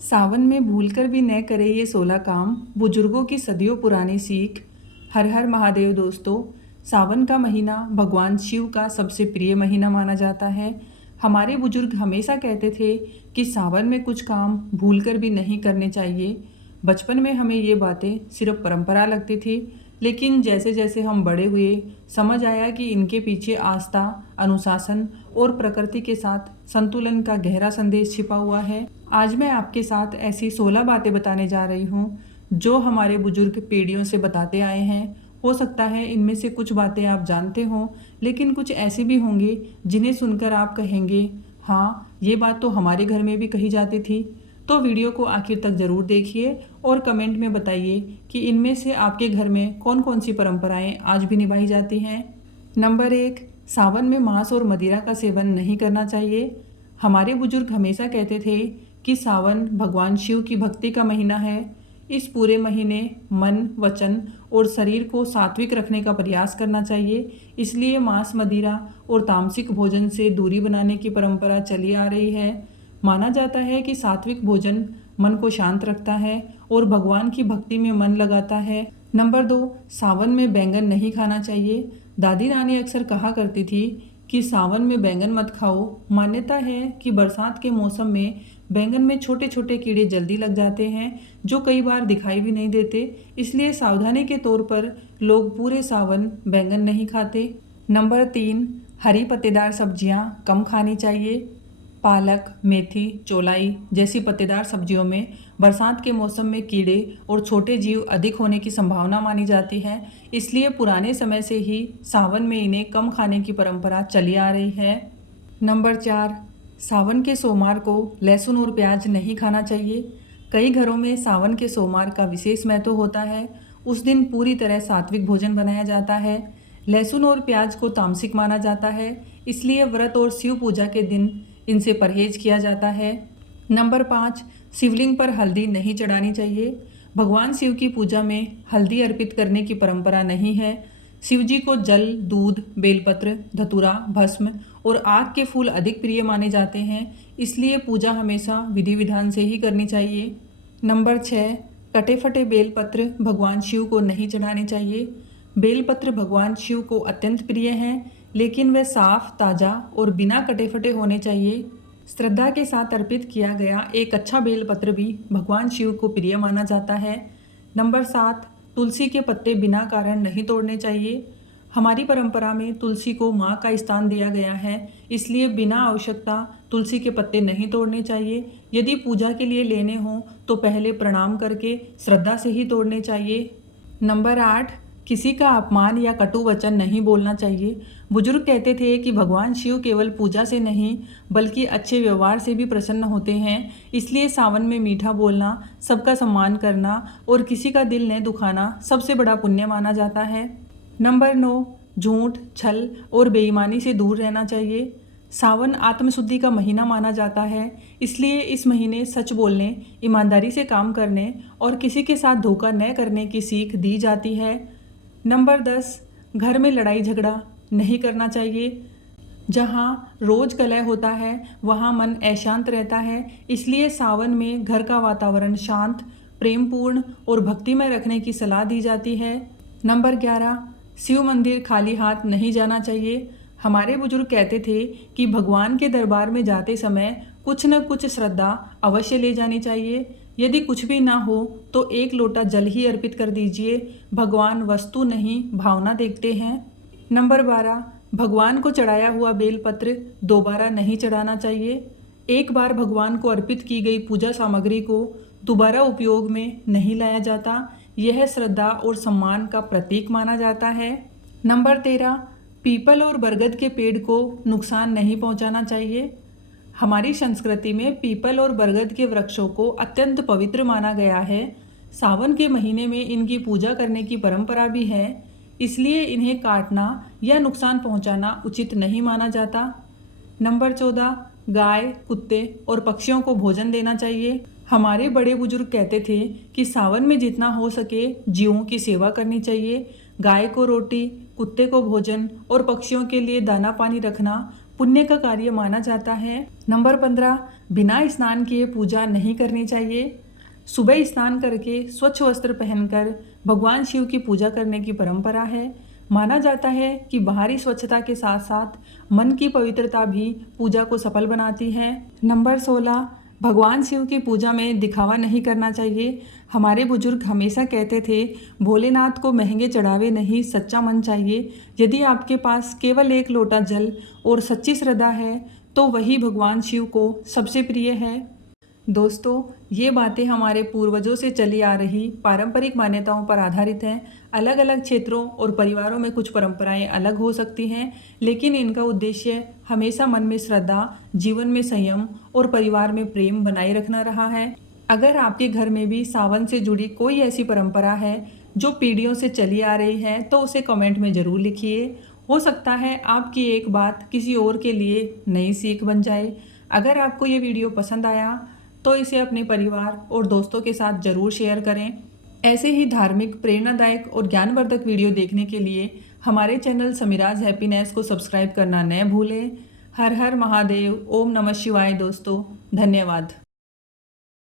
सावन में भूलकर भी न करे ये 16 काम, बुजुर्गों की सदियों पुरानी सीख। हर हर महादेव दोस्तों। सावन का महीना भगवान शिव का सबसे प्रिय महीना माना जाता है। हमारे बुजुर्ग हमेशा कहते थे कि सावन में कुछ काम भूलकर भी नहीं करने चाहिए। बचपन में हमें ये बातें सिर्फ परंपरा लगती थी, लेकिन जैसे जैसे हम बड़े हुए समझ आया कि इनके पीछे आस्था, अनुशासन और प्रकृति के साथ संतुलन का गहरा संदेश छिपा हुआ है। आज मैं आपके साथ ऐसी 16 बातें बताने जा रही हूँ जो हमारे बुजुर्ग पीढ़ियों से बताते आए हैं। हो सकता है इनमें से कुछ बातें आप जानते हों, लेकिन कुछ ऐसी भी होंगी जिन्हें सुनकर आप कहेंगे, हाँ ये बात तो हमारे घर में भी कही जाती थी। तो वीडियो को आखिर तक ज़रूर देखिए और कमेंट में बताइए कि इनमें से आपके घर में कौन कौन सी परंपराएं आज भी निभाई जाती हैं। नंबर 1, सावन में मांस और मदिरा का सेवन नहीं करना चाहिए। हमारे बुजुर्ग हमेशा कहते थे कि सावन भगवान शिव की भक्ति का महीना है। इस पूरे महीने मन, वचन और शरीर को सात्विक रखने का प्रयास करना चाहिए। इसलिए मांस, मदिरा और तामसिक भोजन से दूरी बनाने की परंपरा चली आ रही है। माना जाता है कि सात्विक भोजन मन को शांत रखता है और भगवान की भक्ति में मन लगाता है। नंबर 2, सावन में बैंगन नहीं खाना चाहिए। दादी नानी अक्सर कहा करती थी कि सावन में बैंगन मत खाओ। मान्यता है कि बरसात के मौसम में बैंगन में छोटे छोटे कीड़े जल्दी लग जाते हैं, जो कई बार दिखाई भी नहीं देते। इसलिए सावधानी के तौर पर लोग पूरे सावन बैंगन नहीं खाते। नंबर 3, हरी पत्तेदार सब्जियां कम खानी चाहिए। पालक, मेथी, चौलाई जैसी पत्तेदार सब्जियों में बरसात के मौसम में कीड़े और छोटे जीव अधिक होने की संभावना मानी जाती है। इसलिए पुराने समय से ही सावन में इन्हें कम खाने की परंपरा चली आ रही है। नंबर 4, सावन के सोमवार को लहसुन और प्याज नहीं खाना चाहिए। कई घरों में सावन के सोमवार का विशेष महत्व होता है। उस दिन पूरी तरह सात्विक भोजन बनाया जाता है। लहसुन और प्याज को तामसिक माना जाता है, इसलिए व्रत और शिव पूजा के दिन इनसे परहेज किया जाता है। नंबर 5, शिवलिंग पर हल्दी नहीं चढ़ानी चाहिए। भगवान शिव की पूजा में हल्दी अर्पित करने की परंपरा नहीं है। शिव जी को जल, दूध, बेलपत्र, धतूरा, भस्म और आग के फूल अधिक प्रिय माने जाते हैं। इसलिए पूजा हमेशा विधि विधान से ही करनी चाहिए। नंबर 6, कटे फटे बेलपत्र भगवान शिव को नहीं चढ़ाने चाहिए। बेलपत्र भगवान शिव को अत्यंत प्रिय हैं, लेकिन वे साफ, ताज़ा और बिना कटे फटे होने चाहिए। श्रद्धा के साथ अर्पित किया गया एक अच्छा बेलपत्र भी भगवान शिव को प्रिय माना जाता है। नंबर 7, तुलसी के पत्ते बिना कारण नहीं तोड़ने चाहिए। हमारी परंपरा में तुलसी को माँ का स्थान दिया गया है, इसलिए बिना आवश्यकता तुलसी के पत्ते नहीं तोड़ने चाहिए। यदि पूजा के लिए लेने हों तो पहले प्रणाम करके श्रद्धा से ही तोड़ने चाहिए। नंबर 8, किसी का अपमान या कटु वचन नहीं बोलना चाहिए। बुजुर्ग कहते थे कि भगवान शिव केवल पूजा से नहीं बल्कि अच्छे व्यवहार से भी प्रसन्न होते हैं। इसलिए सावन में मीठा बोलना, सबका सम्मान करना और किसी का दिल न दुखाना सबसे बड़ा पुण्य माना जाता है। नंबर 9, झूठ, छल और बेईमानी से दूर रहना चाहिए। सावन आत्मशुद्धि का महीना माना जाता है, इसलिए इस महीने सच बोलने, ईमानदारी से काम करने और किसी के साथ धोखा न करने की सीख दी जाती है। नंबर 10, घर में लड़ाई झगड़ा नहीं करना चाहिए। जहाँ रोज कलह होता है वहाँ मन अशांत रहता है, इसलिए सावन में घर का वातावरण शांत, प्रेमपूर्ण और भक्तिमय रखने की सलाह दी जाती है। नंबर 11, शिव मंदिर खाली हाथ नहीं जाना चाहिए। हमारे बुजुर्ग कहते थे कि भगवान के दरबार में जाते समय कुछ न कुछ श्रद्धा अवश्य ले जानी चाहिए। यदि कुछ भी ना हो तो एक लोटा जल ही अर्पित कर दीजिए। भगवान वस्तु नहीं, भावना देखते हैं। नंबर 12, भगवान को चढ़ाया हुआ बेलपत्र दोबारा नहीं चढ़ाना चाहिए। एक बार भगवान को अर्पित की गई पूजा सामग्री को दोबारा उपयोग में नहीं लाया जाता। यह श्रद्धा और सम्मान का प्रतीक माना जाता है। नंबर 13, पीपल और बरगद के पेड़ को नुकसान नहीं पहुंचाना चाहिए। हमारी संस्कृति में पीपल और बरगद के वृक्षों को अत्यंत पवित्र माना गया है। सावन के महीने में इनकी पूजा करने की परंपरा भी है, इसलिए इन्हें काटना या नुकसान पहुंचाना उचित नहीं माना जाता। नंबर 14, गाय, कुत्ते और पक्षियों को भोजन देना चाहिए। हमारे बड़े बुजुर्ग कहते थे कि सावन में जितना हो सके जीवों की सेवा करनी चाहिए। गाय को रोटी, कुत्ते को भोजन और पक्षियों के लिए दाना पानी रखना पुण्य का कार्य माना जाता है। नंबर 15, बिना स्नान किए पूजा नहीं करनी चाहिए। सुबह स्नान करके स्वच्छ वस्त्र पहनकर भगवान शिव की पूजा करने की परंपरा है। माना जाता है कि बाहरी स्वच्छता के साथ साथ मन की पवित्रता भी पूजा को सफल बनाती है। नंबर 16, भगवान शिव की पूजा में दिखावा नहीं करना चाहिए। हमारे बुजुर्ग हमेशा कहते थे, भोलेनाथ को महंगे चढ़ावे नहीं, सच्चा मन चाहिए। यदि आपके पास केवल एक लोटा जल और सच्ची श्रद्धा है तो वही भगवान शिव को सबसे प्रिय है। दोस्तों, ये बातें हमारे पूर्वजों से चली आ रही पारंपरिक मान्यताओं पर आधारित हैं। अलग अलग क्षेत्रों और परिवारों में कुछ परंपराएं अलग हो सकती हैं, लेकिन इनका उद्देश्य हमेशा मन में श्रद्धा, जीवन में संयम और परिवार में प्रेम बनाए रखना रहा है। अगर आपके घर में भी सावन से जुड़ी कोई ऐसी परंपरा है जो पीढ़ियों से चली आ रही है तो उसे कमेंट में ज़रूर लिखिए। हो सकता है आपकी एक बात किसी और के लिए नई सीख बन जाए। अगर आपको ये वीडियो पसंद आया तो इसे अपने परिवार और दोस्तों के साथ ज़रूर शेयर करें। ऐसे ही धार्मिक, प्रेरणादायक और ज्ञानवर्धक वीडियो देखने के लिए हमारे चैनल समीराज हैप्पीनेस को सब्सक्राइब करना न भूलें। हर हर महादेव, ओम नमः शिवाय दोस्तों, धन्यवाद।